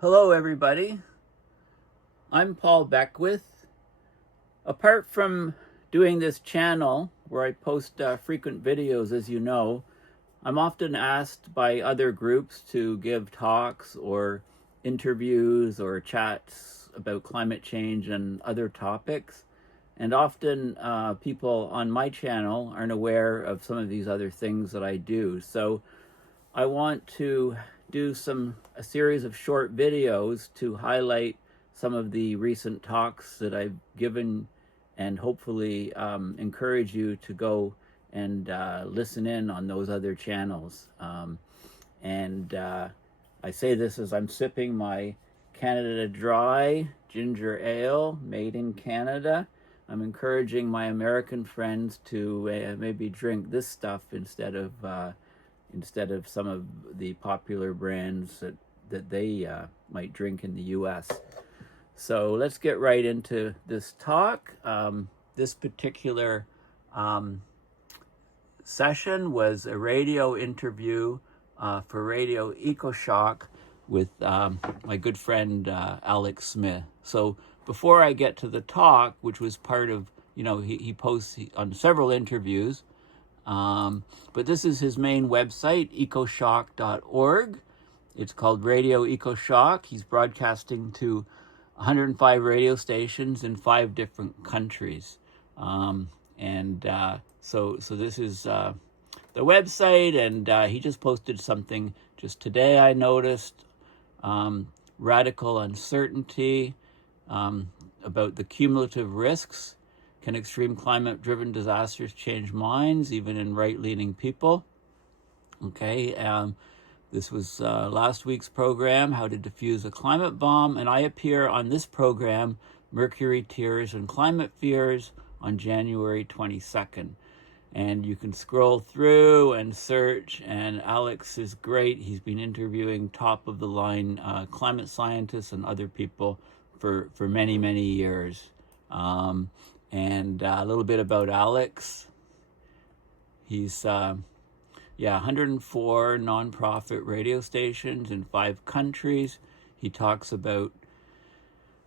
Hello, everybody. I'm Paul Beckwith. Apart from doing this channel where I post frequent videos, as you know, I'm often asked by other groups to give talks or interviews or chats about climate change and other topics. And often people on my channel aren't aware of some of these other things that I do. So I want to do a series of short videos to highlight some of the recent talks that I've given and hopefully encourage you to go and listen in on those other channels. I say this as I'm sipping my Canada Dry ginger ale made in Canada. I'm encouraging my American friends to maybe drink this stuff instead of some of the popular brands that they might drink in the US. So let's get right into this talk. This particular session was a radio interview for Radio Ecoshock with my good friend Alex Smith. So before I get to the talk, which was part of, he posts on several interviews, but this is his main website, ecoshock.org. It's called Radio Ecoshock. He's broadcasting to 105 radio stations in 5 different countries. So this is the website, and he just posted something just today I noticed, radical uncertainty about the cumulative risks. Can extreme climate-driven disasters change minds, even in right-leaning people? Okay, this was last week's program, How to Defuse a Climate Bomb, and I appear on this program, Mercury, Tears, and Climate Fears, on January 22nd. And you can scroll through and search, and Alex is great. He's been interviewing top-of-the-line climate scientists and other people for many, many years. And a little bit about Alex. He's 104 nonprofit radio stations in 5 countries. He talks about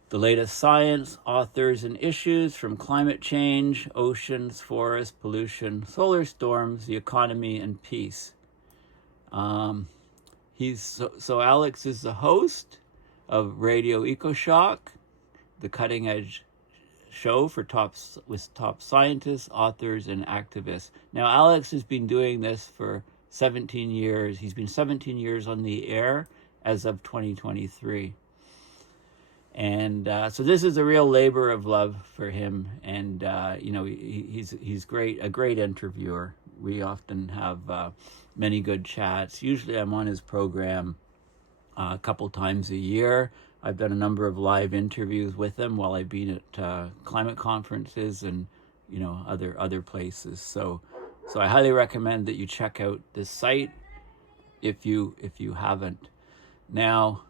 the latest science, authors, and issues from climate change, oceans, forests, pollution, solar storms, the economy, and peace. So Alex is the host of Radio Ecoshock, the cutting edge show for top scientists, authors, and activists. Now, Alex has been doing this for 17 years. He's been 17 years on the air as of 2023. And so this is a real labor of love for him. And, he's great, a great interviewer. We often have many good chats. Usually I'm on his program a couple times a year. I've done a number of live interviews with him while I've been at climate conferences and, other places. So I highly recommend that you check out this site if you haven't. Now,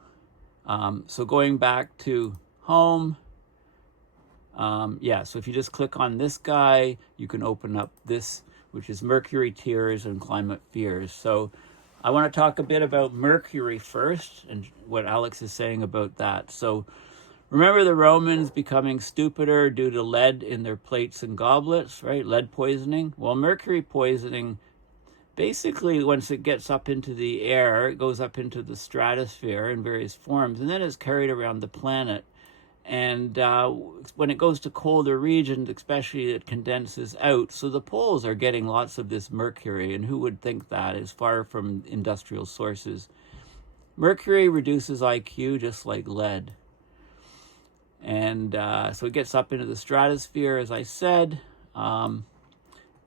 so going back to home, so if you just click on this guy, you can open up this, which is Mercury, Tears, and Climate Fears. So I want to talk a bit about Mercury first and what Alex is saying about that. So remember the Romans becoming stupider due to lead in their plates and goblets, right? Lead poisoning. Well, mercury poisoning, basically once it gets up into the air, it goes up into the stratosphere in various forms, and then it's carried around the planet. And when it goes to colder regions, especially, it condenses out. So the poles are getting lots of this mercury, and who would think that is far from industrial sources. Mercury reduces IQ just like lead. And so it gets up into the stratosphere, as I said.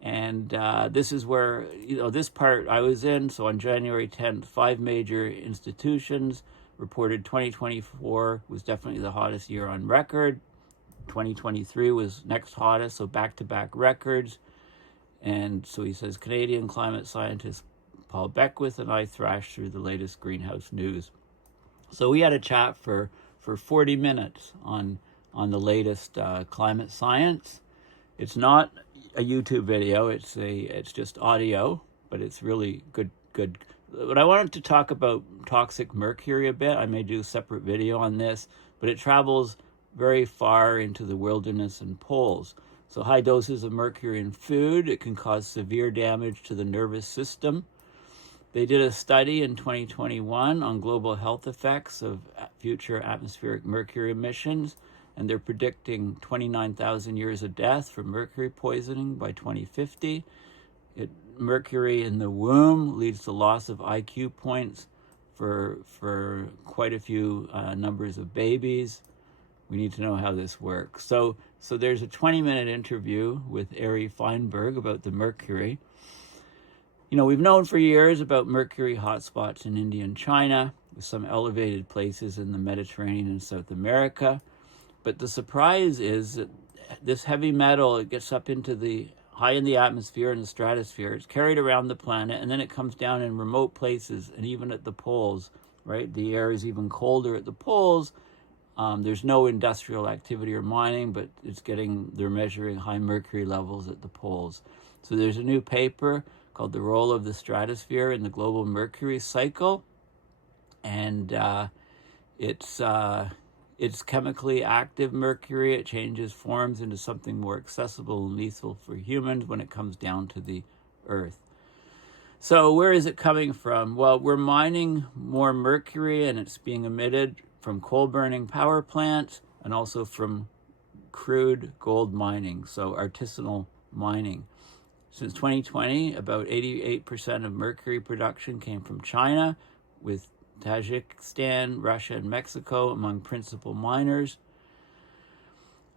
This is where, this part I was in. So on January 10th, 5 major institutions reported 2024 was definitely the hottest year on record. 2023 was next hottest, so back-to-back records. And so he says, Canadian climate scientist Paul Beckwith and I thrashed through the latest greenhouse news. So we had a chat for 40 minutes on the latest climate science. It's not a YouTube video, it's just audio, but it's really good but I wanted to talk about toxic mercury a bit. I may do a separate video on this, but it travels very far into the wilderness and poles. So high doses of mercury in food, it can cause severe damage to the nervous system. They did a study in 2021 on global health effects of future atmospheric mercury emissions, and they're predicting 29,000 years of death from mercury poisoning by 2050. Mercury in the womb leads to loss of IQ points for quite a few numbers of babies. We need to know how this works. So there's a 20-minute interview with Ari Feinberg about the mercury. You know, we've known for years about mercury hotspots in India and China, with some elevated places in the Mediterranean and South America. But the surprise is that this heavy metal, it gets up into the high in the atmosphere and the stratosphere. It's carried around the planet, and then it comes down in remote places and even at the poles, right? The air is even colder at the poles. There's no industrial activity or mining, but they're measuring high mercury levels at the poles. So there's a new paper called The Role of the Stratosphere in the Global Mercury Cycle. And it's chemically active mercury. It changes forms into something more accessible and lethal for humans when it comes down to the Earth. So where is it coming from? Well, we're mining more mercury, and it's being emitted from coal-burning power plants and also from crude gold mining, so artisanal mining. Since 2020, about 88% of mercury production came from China, with Tajikistan, Russia, and Mexico among principal miners.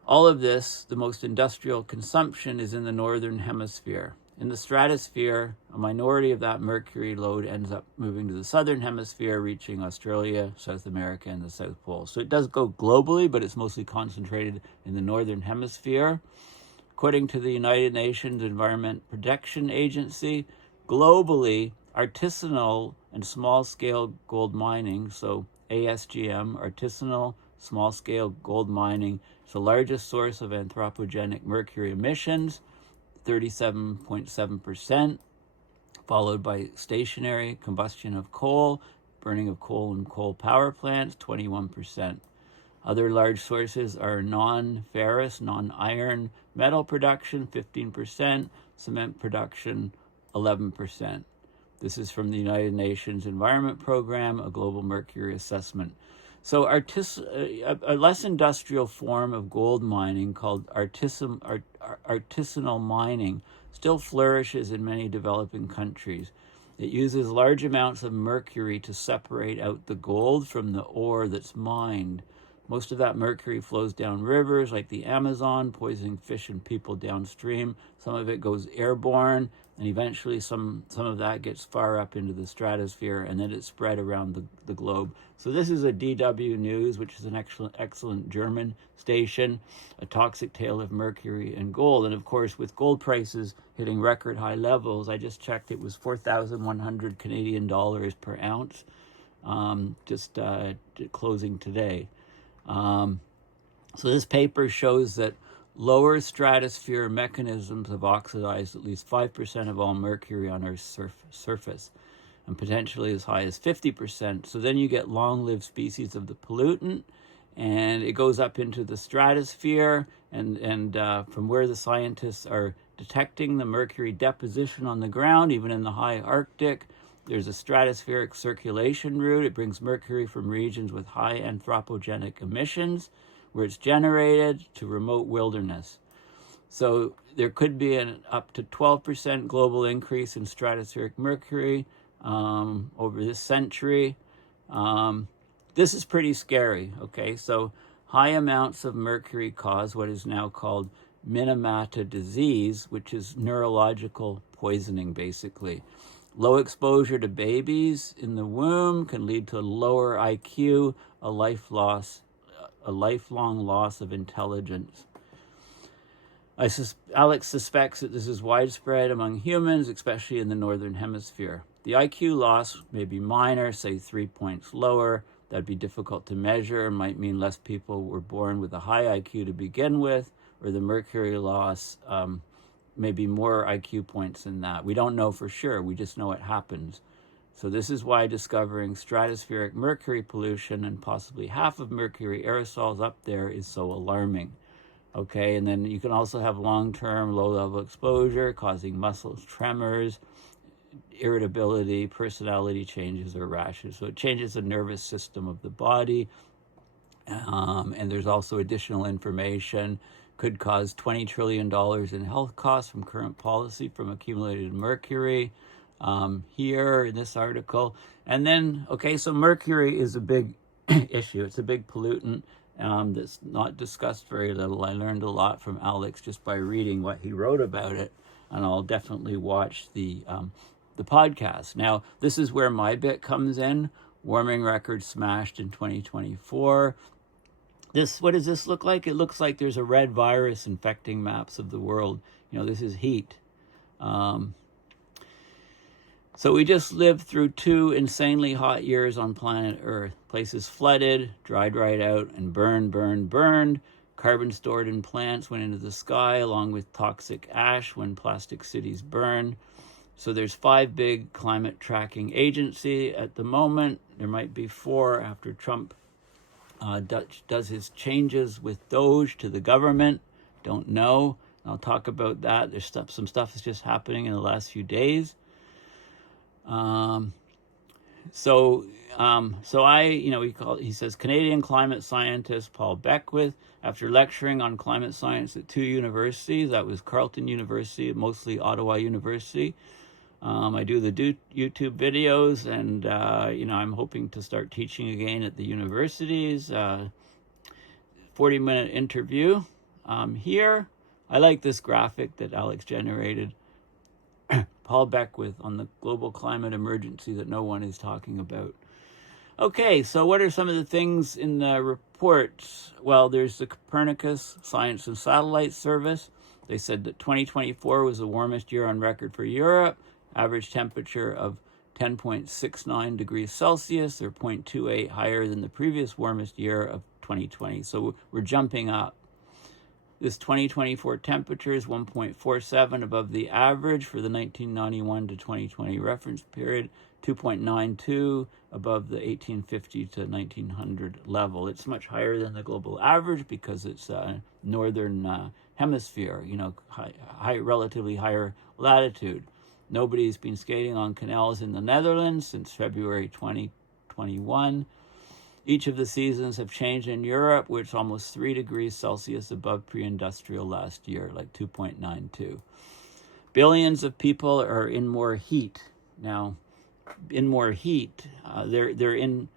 All of this, the most industrial consumption, is in the northern hemisphere. In the stratosphere, a minority of that mercury load ends up moving to the southern hemisphere, reaching Australia, South America, and the South Pole. So it does go globally, but it's mostly concentrated in the northern hemisphere. According to the United Nations Environment Protection Agency, globally, artisanal and small-scale gold mining, so ASGM, artisanal small-scale gold mining, is the largest source of anthropogenic mercury emissions, 37.7%, followed by stationary combustion of coal, burning of coal and coal power plants, 21%. Other large sources are non-ferrous, non-iron metal production, 15%, cement production, 11%. This is from the United Nations Environment Program, a global mercury assessment. So a less industrial form of gold mining called artisanal mining still flourishes in many developing countries. It uses large amounts of mercury to separate out the gold from the ore that's mined. Most of that mercury flows down rivers like the Amazon, poisoning fish and people downstream. Some of it goes airborne, and eventually some of that gets far up into the stratosphere, and then it's spread around the globe. So this is a DW News, which is an excellent German station, a toxic tale of mercury and gold. And of course, with gold prices hitting record high levels, I just checked, it was 4,100 Canadian dollars per ounce, closing today. So this paper shows that lower stratosphere mechanisms have oxidized at least 5% of all mercury on Earth's surface, and potentially as high as 50%. So then you get long-lived species of the pollutant, and it goes up into the stratosphere, and from where the scientists are detecting the mercury deposition on the ground, even in the high Arctic, there's a stratospheric circulation route. It brings mercury from regions with high anthropogenic emissions, where it's generated, to remote wilderness. So there could be an up to 12% global increase in stratospheric mercury over this century. This is pretty scary, okay? So high amounts of mercury cause what is now called Minamata disease, which is neurological poisoning, basically. Low exposure to babies in the womb can lead to lower IQ, a lifelong loss of intelligence. Alex suspects that this is widespread among humans, especially in the northern hemisphere. The IQ loss may be minor, say 3 points lower. That'd be difficult to measure and might mean less people were born with a high IQ to begin with, or the mercury loss maybe more IQ points than that. We don't know for sure. We just know it happens. So this is why discovering stratospheric mercury pollution and possibly half of mercury aerosols up there is so alarming. Okay, and then you can also have long-term low-level exposure causing muscle tremors, irritability, personality changes, or rashes. So it changes the nervous system of the body. And there's also additional information. Could cause $20 trillion in health costs from current policy from accumulated mercury. Here in this article. And then, okay, so mercury is a big issue. It's a big pollutant that's not discussed very little. I learned a lot from Alex just by reading what he wrote about it, and I'll definitely watch the podcast. Now, this is where my bit comes in. Warming record smashed in 2024. What does this look like? It looks like there's a red virus infecting maps of the world. This is heat. So we just lived through 2 insanely hot years on planet Earth. Places flooded, dried right out, and burned. Carbon stored in plants went into the sky along with toxic ash when plastic cities burn. So there's 5 big climate tracking agencies at the moment. There might be 4 after Trump does his changes with DOGE to the government. Don't know. I'll talk about that. There's some stuff that's just happening in the last few days. He says Canadian climate scientist Paul Beckwith, after lecturing on climate science at 2 universities, that was Carleton University, mostly Ottawa University. I do the YouTube videos, and I'm hoping to start teaching again at the universities. 40-minute interview. Here, I like this graphic that Alex generated. Paul Beckwith on the global climate emergency that no one is talking about. Okay, so what are some of the things in the reports? Well, there's the Copernicus Science and Satellite Service. They said that 2024 was the warmest year on record for Europe. Average temperature of 10.69 degrees Celsius, or 0.28 higher than the previous warmest year of 2020. So we're jumping up. This 2024 temperature is 1.47 above the average for the 1991 to 2020 reference period, 2.92 above the 1850 to 1900 level. It's much higher than the global average because it's northern hemisphere, relatively higher latitude. Nobody's been skating on canals in the Netherlands since February 2021. Each of the seasons have changed in Europe, where it's almost 3 degrees Celsius above pre-industrial last year, like 2.92. Billions of people are in more heat. Now, in more heat, they're in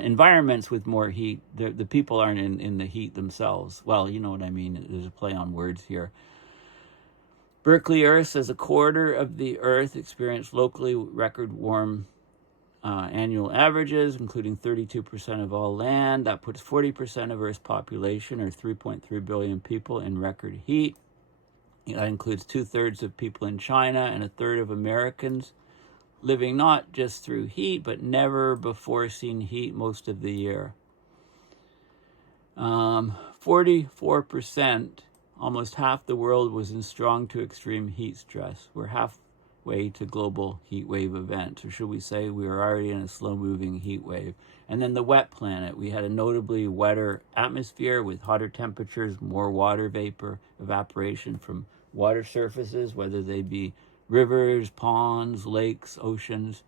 environments with more heat. The people aren't in the heat themselves. Well, you know what I mean. There's a play on words here. Berkeley Earth says a quarter of the Earth experienced locally record warm annual averages, including 32% of all land. That puts 40% of Earth's population, or 3.3 billion people, in record heat. That includes 2/3 of people in China and 1/3 of Americans living not just through heat, but never before seen heat most of the year. 44%, almost half the world, was in strong to extreme heat stress. We're halfway to global heat wave events, or should we say we are already in a slow-moving heat wave. And then the wet planet. We had a notably wetter atmosphere with hotter temperatures, more water vapor evaporation from water surfaces, whether they be rivers, ponds, lakes, oceans.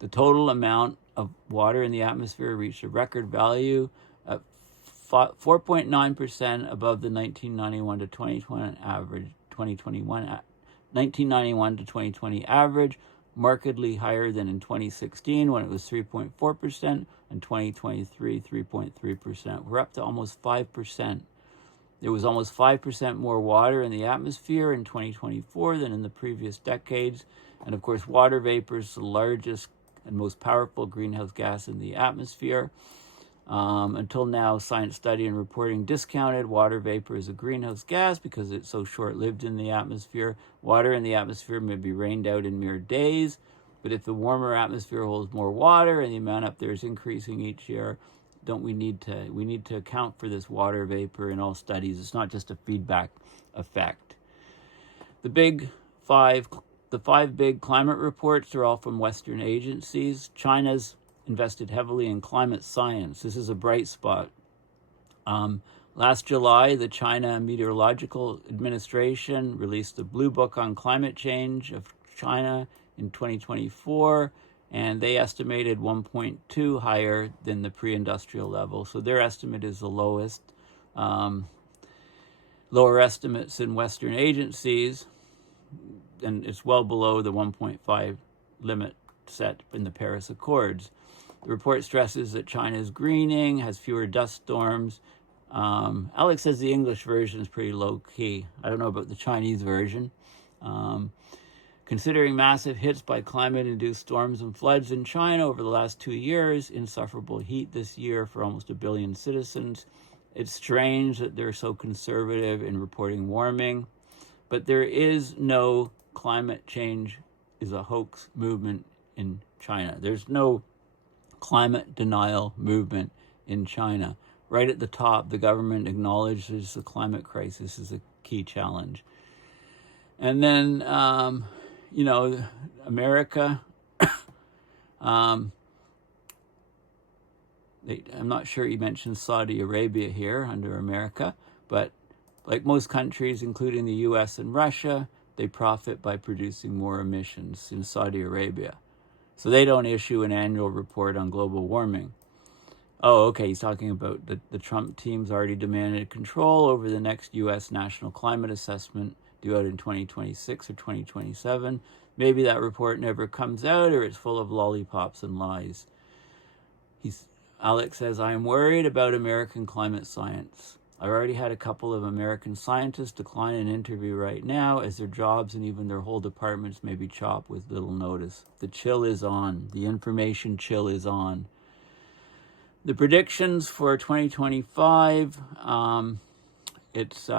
The total amount of water in the atmosphere reached a record value at 4.9% above the 1991 to 2021 average. 1991 to 2020 average, markedly higher than in 2016 when it was 3.4%, and 2023 3.3%. We're up to almost 5%. There was almost 5% more water in the atmosphere in 2024 than in the previous decades. And of course, water vapor is the largest and most powerful greenhouse gas in the atmosphere. Until now, science study and reporting discounted water vapor as a greenhouse gas because it's so short-lived in the atmosphere. Water in the atmosphere may be rained out in mere days, but if the warmer atmosphere holds more water and the amount up there is increasing each year, we need to account for this water vapor in all studies. It's not just a feedback effect. The big 5 the 5 big climate reports are all from Western agencies. China's invested heavily in climate science. This is a bright spot. Last July, the China Meteorological Administration released the Blue Book on Climate Change of China in 2024, and they estimated 1.2 higher than the pre-industrial level. So their estimate is the lowest. Lower estimates in Western agencies, and it's well below the 1.5 limit set in the Paris Accords. The report stresses that China is greening, has fewer dust storms. Alex says the English version is pretty low-key. I don't know about the Chinese version. Considering massive hits by climate-induced storms and floods in China over the last 2 years, insufferable heat this year for almost 1 billion citizens, it's strange that they're so conservative in reporting warming. But there is no climate change is a hoax movement in China. There's no climate denial movement in China. Right at the top, the government acknowledges the climate crisis is a key challenge. And then, America, I'm not sure you mentioned Saudi Arabia here under America, but like most countries, including the US and Russia, they profit by producing more emissions in Saudi Arabia. So they don't issue an annual report on global warming. Oh, okay, he's talking about the Trump team's already demanded control over the next U.S. National Climate Assessment due out in 2026 or 2027. Maybe that report never comes out, or it's full of lollipops and lies. Alex says, I am worried about American climate science. I've already had a couple of American scientists decline an interview right now as their jobs and even their whole departments may be chopped with little notice. The chill is on. The information chill is on. The predictions for 2025, it's,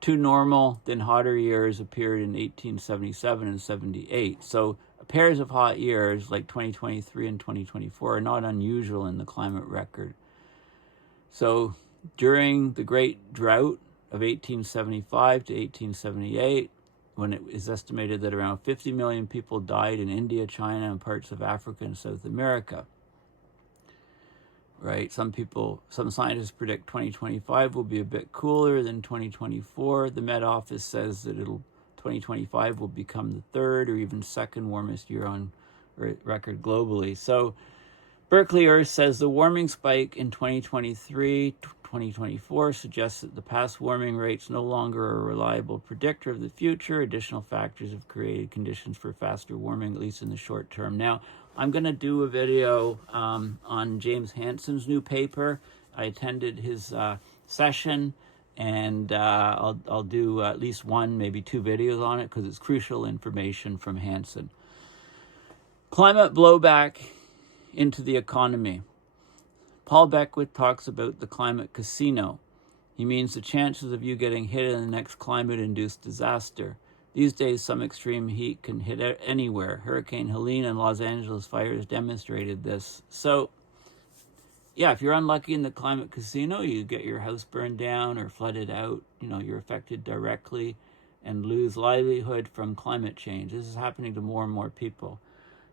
2 normal, then hotter years appeared in 1877 and 78. So pairs of hot years like 2023 and 2024 are not unusual in the climate record. So during the Great Drought of 1875 to 1878, when it is estimated that around 50 million people died in India, China, and parts of Africa and South America. Right? Some scientists predict 2025 will be a bit cooler than 2024. The Met Office says that 2025 will become the 3rd or even 2nd warmest year on record globally. So Berkeley Earth says the warming spike in 2023-2024 suggests that the past warming rates no longer are a reliable predictor of the future. Additional factors have created conditions for faster warming, at least in the short term. Now, I'm going to do a video on James Hansen's new paper. I attended his session, and I'll do at least 1, maybe 2 videos on it because it's crucial information from Hansen. Climate blowback into the economy. Paul Beckwith talks about the climate casino. He means the chances of you getting hit in the next climate-induced disaster. These days, some extreme heat can hit anywhere. Hurricane Helene and Los Angeles fires demonstrated this. So, yeah, if you're unlucky in the climate casino, you get your house burned down or flooded out. You're affected directly and lose livelihood from climate change. This is happening to more and more people.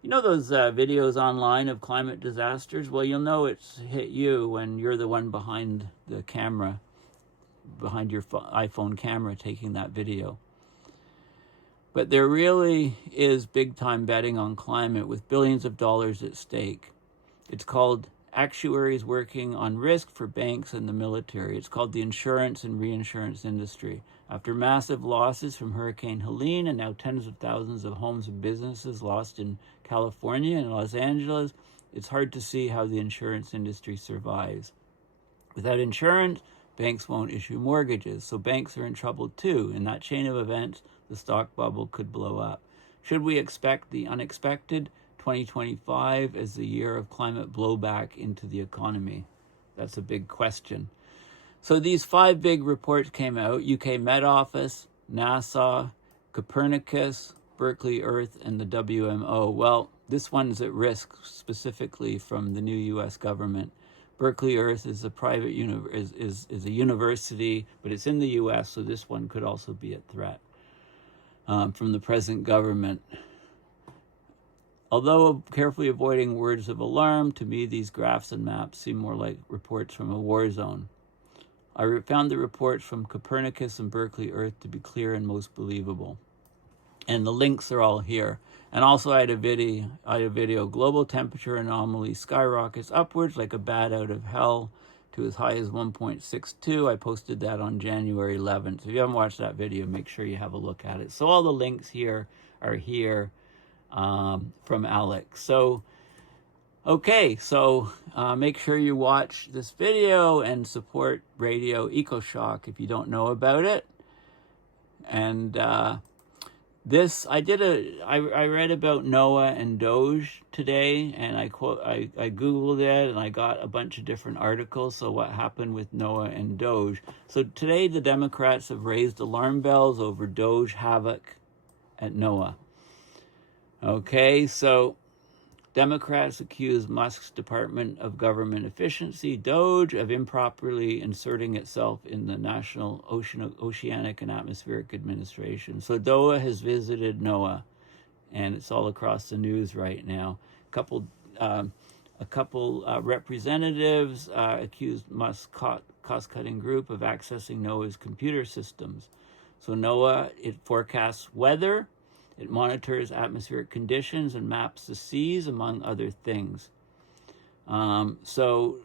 You know those videos online of climate disasters? Well, you'll know it's hit you when you're the one behind the camera, behind your iPhone camera taking that video. But there really is big-time betting on climate with billions of dollars at stake. It's called actuaries working on risk for banks and the military. It's called the insurance and reinsurance industry. After massive losses from Hurricane Helene and now tens of thousands of homes and businesses lost in California and Los Angeles, it's hard to see how the insurance industry survives. Without insurance, banks won't issue mortgages, so banks are in trouble too. In that chain of events, the stock bubble could blow up. Should we expect the unexpected? 2025 as the year of climate blowback into the economy? That's a big question. So these 5 big reports came out: UK Met Office, NASA, Copernicus, Berkeley Earth, and the WMO. Well, this one's at risk specifically from the new U.S. government. Berkeley Earth is a private is a university, but it's in the U.S., so this one could also be at threat. from the present government. Although carefully avoiding words of alarm, to me these graphs and maps seem more like reports from a war zone. I found the reports from Copernicus and Berkeley Earth to be clear and most believable. And the links are all here. And also I had a video, global temperature anomaly skyrockets upwards like a bat out of hell to as high as 1.62. I posted that on January 11th. If you haven't watched that video, make sure you have a look at it. So all the links here are here from Alex. So, okay, so make sure you watch this video and support Radio Ecoshock if you don't know about it. And this, I read about NOAA and DOGE today, and I Googled it, and I got a bunch of different articles. So what happened with NOAA and DOGE? So today the Democrats have raised alarm bells over DOGE havoc at NOAA. Okay, so Democrats accuse Musk's Department of Government Efficiency, DOGE, of improperly inserting itself in the National Oceanic and Atmospheric Administration. So DOA has visited NOAA, and it's all across the news right now. A couple representatives accused Musk's cost-cutting group of accessing NOAA's computer systems. So NOAA, it forecasts weather, it monitors atmospheric conditions and maps the seas, among other things. So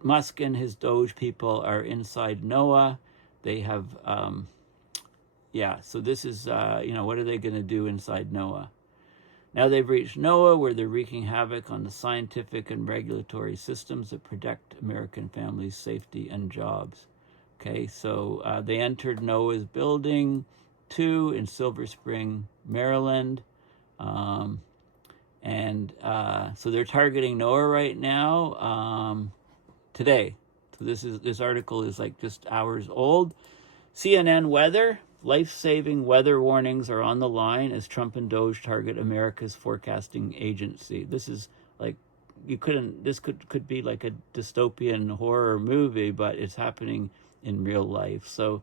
Musk and his DOGE people are inside NOAA. They have, so this is, what are they going to do inside NOAA? Now they've reached NOAA, where they're wreaking havoc on the scientific and regulatory systems that protect American families' safety and jobs. Okay, so they entered NOAA's building 2 in Silver Spring, Maryland. So they're targeting NOAA right now, today. So this article is like just hours old. CNN weather, life-saving weather warnings are on the line as Trump and DOGE target America's forecasting agency. This is like, this could be like a dystopian horror movie, but it's happening in real life. So,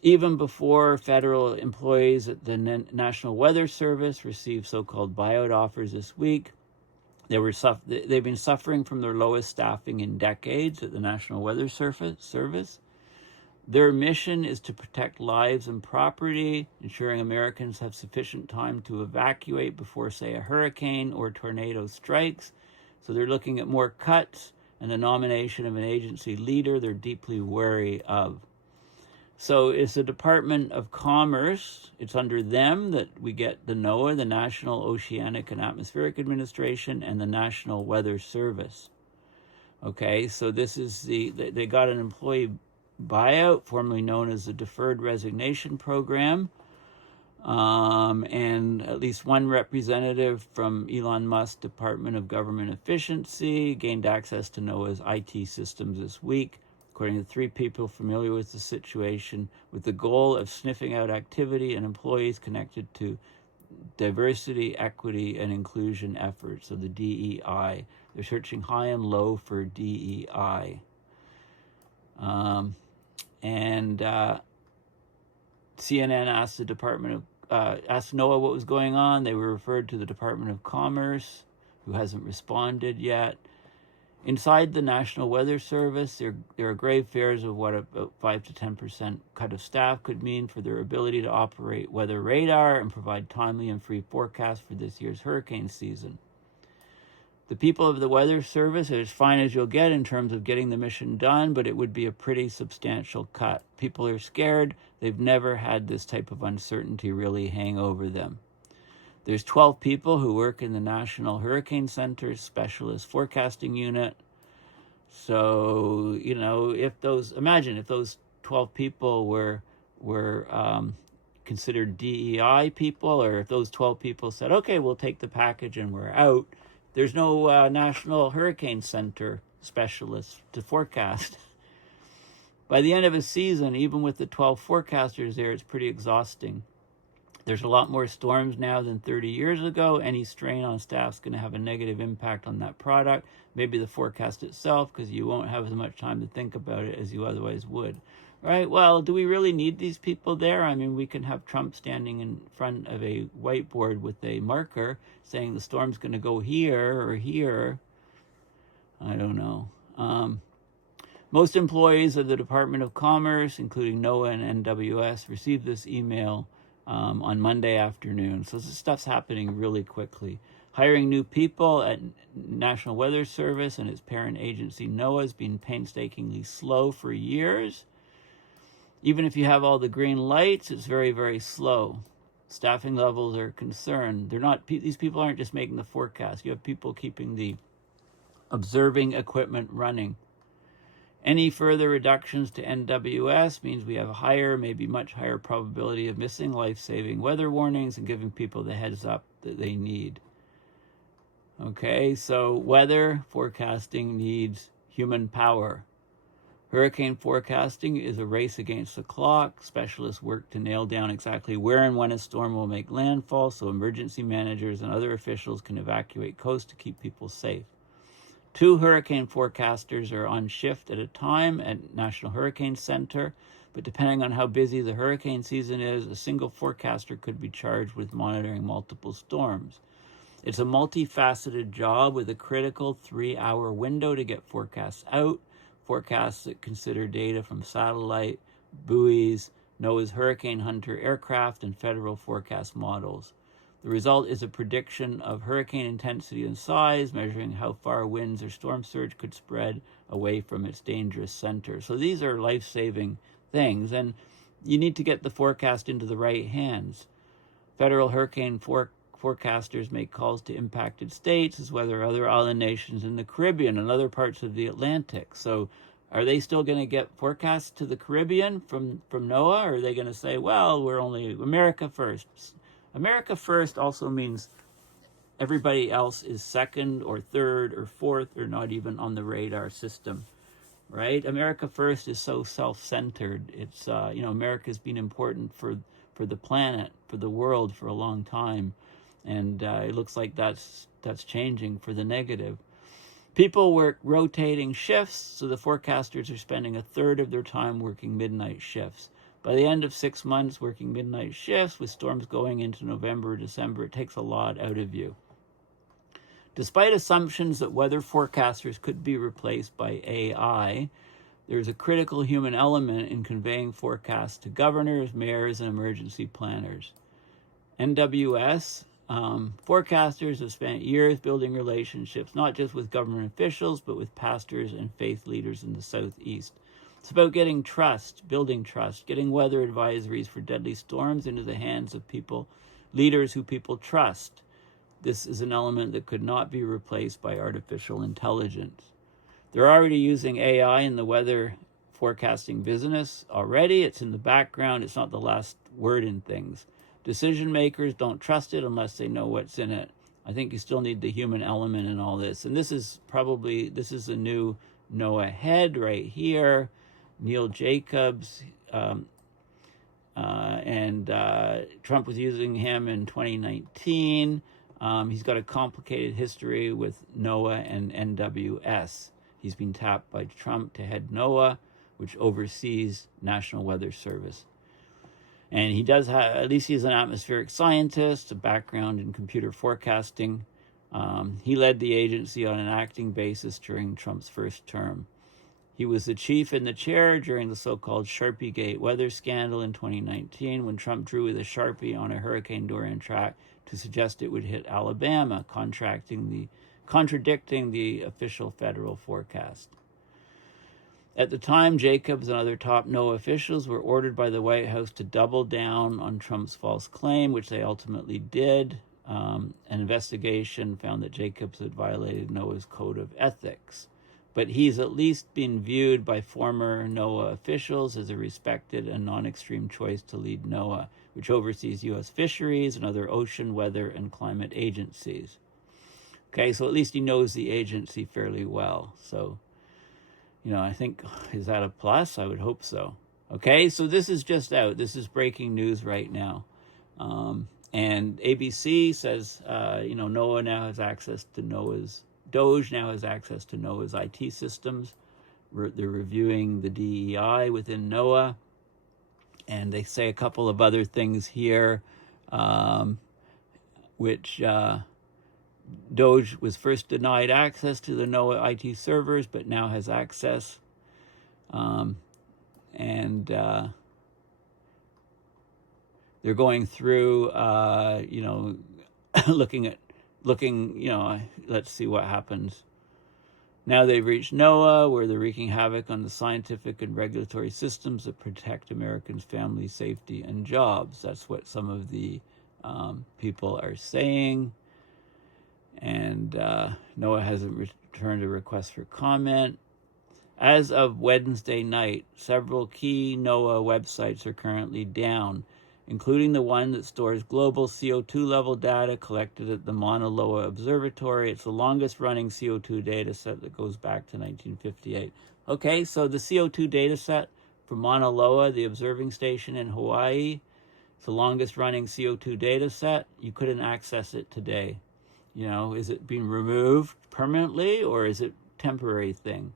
even before federal employees at the National Weather Service received so-called buyout offers this week, they've been suffering from their lowest staffing in decades at the National Weather Service. Their mission is to protect lives and property, ensuring Americans have sufficient time to evacuate before, say, a hurricane or tornado strikes. So they're looking at more cuts and the nomination of an agency leader they're deeply wary of. So it's the Department of Commerce, it's under them that we get the NOAA, the National Oceanic and Atmospheric Administration, and the National Weather Service. Okay, so this is they got an employee buyout, formerly known as the Deferred Resignation Program. And at least one representative from Elon Musk's Department of Government Efficiency gained access to NOAA's IT systems this week, according to 3 people familiar with the situation, with the goal of sniffing out activity and employees connected to diversity, equity, and inclusion efforts, so the DEI. They're searching high and low for DEI. CNN asked asked NOAA what was going on. They were referred to the Department of Commerce, who hasn't responded yet. Inside the National Weather Service, there are grave fears of what about 5 to 10% cut of staff could mean for their ability to operate weather radar and provide timely and free forecasts for this year's hurricane season. The people of the Weather Service are as fine as you'll get in terms of getting the mission done, but it would be a pretty substantial cut. People are scared. They've never had this type of uncertainty really hang over them. There's 12 people who work in the National Hurricane Center's Specialist Forecasting Unit. So, imagine if those 12 people were considered DEI people, or if those 12 people said, okay, we'll take the package and we're out. There's no National Hurricane Center specialists to forecast. By the end of a season, even with the 12 forecasters there, it's pretty exhausting. There's a lot more storms now than 30 years ago. Any strain on staff is going to have a negative impact on that product. Maybe the forecast itself, because you won't have as much time to think about it as you otherwise would. Right? Well, do we really need these people there? I mean, we can have Trump standing in front of a whiteboard with a marker saying the storm's going to go here or here. I don't know. Most employees of the Department of Commerce, including NOAA and NWS, received this email on Monday afternoon. So this stuff's happening really quickly. Hiring new people at National Weather Service and its parent agency NOAA has been painstakingly slow for years. Even if you have all the green lights, it's very, very slow. Staffing levels are concerned. These people aren't just making the forecast. You have people keeping the observing equipment running. Any further reductions to NWS means we have a higher, maybe much higher probability of missing life-saving weather warnings and giving people the heads up that they need. Okay, so weather forecasting needs human power. Hurricane forecasting is a race against the clock. Specialists work to nail down exactly where and when a storm will make landfall so emergency managers and other officials can evacuate coast to keep people safe. 2 hurricane forecasters are on shift at a time at National Hurricane Center, but depending on how busy the hurricane season is, a single forecaster could be charged with monitoring multiple storms. It's a multifaceted job with a critical 3-hour window to get forecasts out, forecasts that consider data from satellite, buoys, NOAA's Hurricane Hunter aircraft, and federal forecast models. The result is a prediction of hurricane intensity and size, measuring how far winds or storm surge could spread away from its dangerous center. So these are life-saving things, and you need to get the forecast into the right hands. Federal hurricane forecasters make calls to impacted states, as well as other island nations in the Caribbean and other parts of the Atlantic. So are they still going to get forecasts to the Caribbean from NOAA, or are they going to say, well, we're only America first? America first also means everybody else is second or third or fourth or not even on the radar system, right? America first is so self-centered. It's, America's been important for the planet, for the world for a long time. And it looks like that's changing for the negative. People work rotating shifts, so the forecasters are spending a third of their time working midnight shifts. By the end of 6 months working midnight shifts, with storms going into November or December, it takes a lot out of you. Despite assumptions that weather forecasters could be replaced by AI, there's a critical human element in conveying forecasts to governors, mayors, and emergency planners. NWS forecasters have spent years building relationships, not just with government officials, but with pastors and faith leaders in the Southeast. It's about getting trust, building trust, getting weather advisories for deadly storms into the hands of leaders who people trust. This is an element that could not be replaced by artificial intelligence. They're already using AI in the weather forecasting business already. It's in the background. It's not the last word in things. Decision makers don't trust it unless they know what's in it. I think you still need the human element in all this. And this is a new NOAA head right here, Neil Jacobs, and Trump was using him in 2019. He's got a complicated history with NOAA and NWS. He's been tapped by Trump to head NOAA, which oversees National Weather Service. And he does have, at least he's an atmospheric scientist, a background in computer forecasting. He led the agency on an acting basis during Trump's first term. He was the chief in the chair during the so-called Sharpiegate weather scandal in 2019, when Trump drew with a Sharpie on a Hurricane Dorian track to suggest it would hit Alabama, contradicting the official federal forecast. At the time, Jacobs and other top NOAA officials were ordered by the White House to double down on Trump's false claim, which they ultimately did. An investigation found that Jacobs had violated NOAA's code of ethics. But he's at least been viewed by former NOAA officials as a respected and non-extreme choice to lead NOAA, which oversees U.S. fisheries and other ocean, weather, and climate agencies. Okay, so at least he knows the agency fairly well. So, I think, is that a plus? I would hope so. Okay, so this is just out. This is breaking news right now. And ABC says, NOAA now has access to DOGE now has access to NOAA's IT systems. They're reviewing the DEI within NOAA. And they say a couple of other things here, which DOGE was first denied access to the NOAA IT servers, but now has access. They're going through, looking, let's see what happens. Now they've reached NOAA, where they're wreaking havoc on the scientific and regulatory systems that protect Americans' family safety and jobs. That's what some of the people are saying. And NOAA hasn't returned a request for comment. As of Wednesday night, several key NOAA websites are currently down, including the one that stores global CO2 level data collected at the Mauna Loa Observatory. It's the longest running CO2 data set that goes back to 1958. Okay, so the CO2 data set for Mauna Loa, the observing station in Hawaii, it's the longest running CO2 data set. You couldn't access it today. Is it being removed permanently, or is it a temporary thing?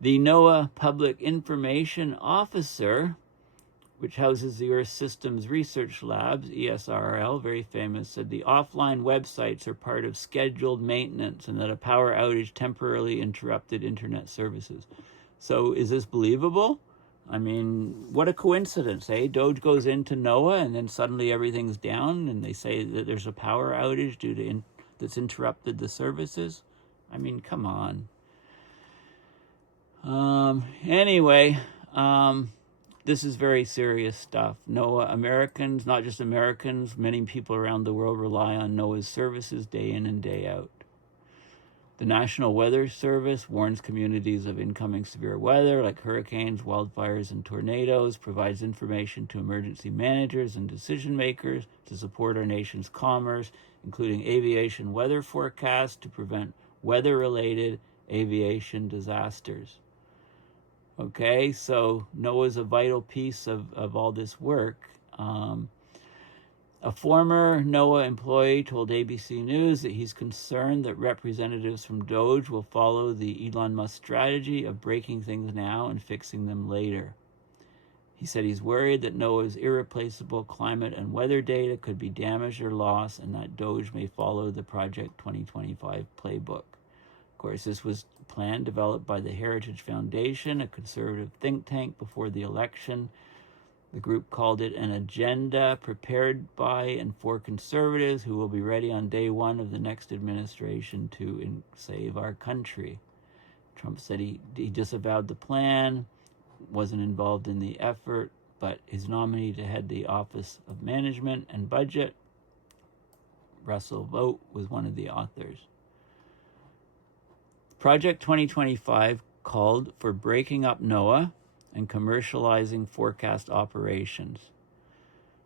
The NOAA Public Information Officer, which houses the Earth Systems Research Labs, ESRL, very famous, said the offline websites are part of scheduled maintenance and that a power outage temporarily interrupted internet services. So is this believable? I mean, what a coincidence, eh? DOGE goes into NOAA and then suddenly everything's down and they say that there's a power outage due to that's interrupted the services. I mean, come on. Anyway, this is very serious stuff. NOAA, Americans, not just Americans, many people around the world rely on NOAA's services day in and day out. The National Weather Service warns communities of incoming severe weather like hurricanes, wildfires, and tornadoes, provides information to emergency managers and decision makers to support our nation's commerce, including aviation weather forecasts to prevent weather-related aviation disasters. Okay, so NOAA is a vital piece of all this work. A former NOAA employee told ABC News that he's concerned that representatives from DOGE will follow the Elon Musk strategy of breaking things now and fixing them later. He said he's worried that NOAA's irreplaceable climate and weather data could be damaged or lost, and that DOGE may follow the Project 2025 playbook. Of course, this was a plan developed by the Heritage Foundation, a conservative think tank, before the election. The group called it an agenda prepared by and for conservatives who will be ready on day one of the next administration to save our country. Trump said he disavowed the plan, wasn't involved in the effort, but his nominee to head the Office of Management and Budget, Russell Vought, was one of the authors. Project 2025 called for breaking up NOAA and commercializing forecast operations.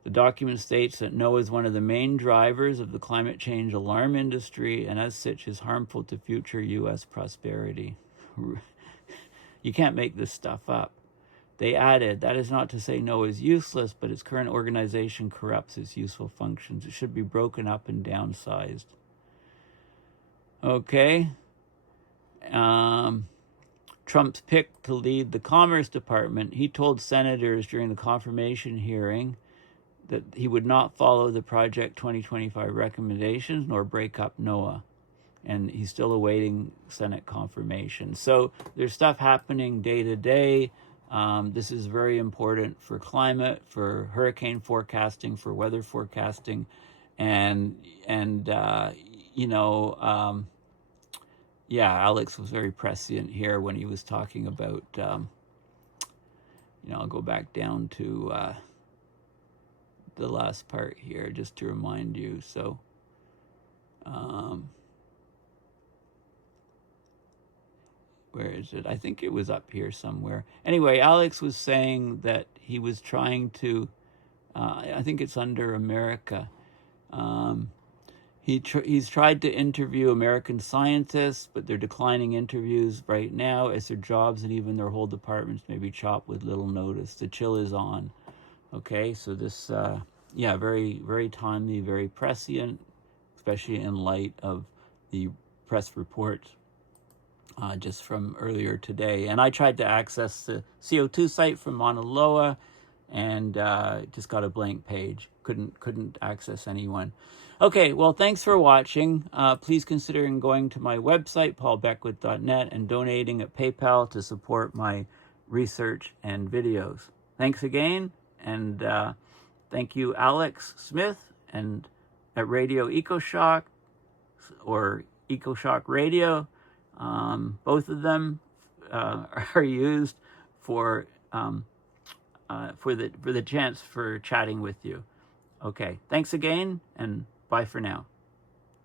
The document states that NOAA is one of the main drivers of the climate change alarm industry and as such is harmful to future U.S. prosperity. You can't make this stuff up. They added, that is not to say NOAA is useless, but its current organization corrupts its useful functions. It should be broken up and downsized. Okay. Trump's pick to lead the Commerce Department, he told senators during the confirmation hearing that he would not follow the Project 2025 recommendations nor break up NOAA. And he's still awaiting Senate confirmation. So there's stuff happening day to day. This is very important for climate, for hurricane forecasting, for weather forecasting. Alex was very prescient here when he was talking about, I'll go back down to the last part here just to remind you. So, where is it? I think it was up here somewhere. Anyway, Alex was saying that he was trying to, I think it's under America. He's tried to interview American scientists, but they're declining interviews right now as their jobs and even their whole departments may be chopped with little notice. The chill is on. Okay, so this, very, very timely, very prescient, especially in light of the press reports just from earlier today. And I tried to access the CO2 site from Mauna Loa, and just got a blank page. Couldn't access anyone. Okay, well, thanks for watching. Please consider going to my website, paulbeckwith.net, and donating at PayPal to support my research and videos. Thanks again, and thank you, Alex Smith, and at Radio Ecoshock, or Ecoshock Radio. Both of them are used for the chance for chatting with you. Okay, thanks again, and bye for now.